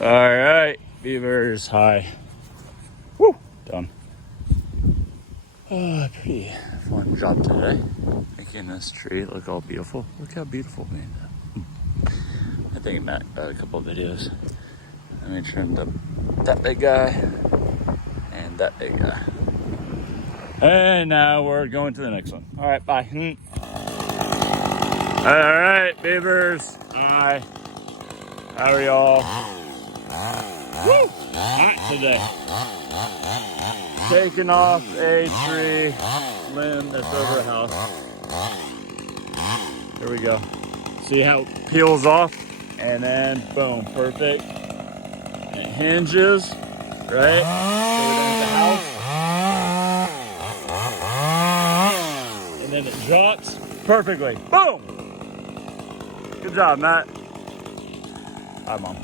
All right, beavers, hi. Woo, done. Pretty fun job today. Making this tree look all beautiful. Look how beautiful, man. I think Matt got a couple of videos. Let me trim that big guy and that big guy. And now we're going to the next one. All right, bye. All right, beavers. Hi. How are y'all? Woo! Hot today. Taking off a tree limb that's over the house. Here we go. See how it peels off? And then boom, perfect. It hinges, right? So we're done at the house. And then it drops perfectly. Boom! Good job, Matt. Hi, Mom.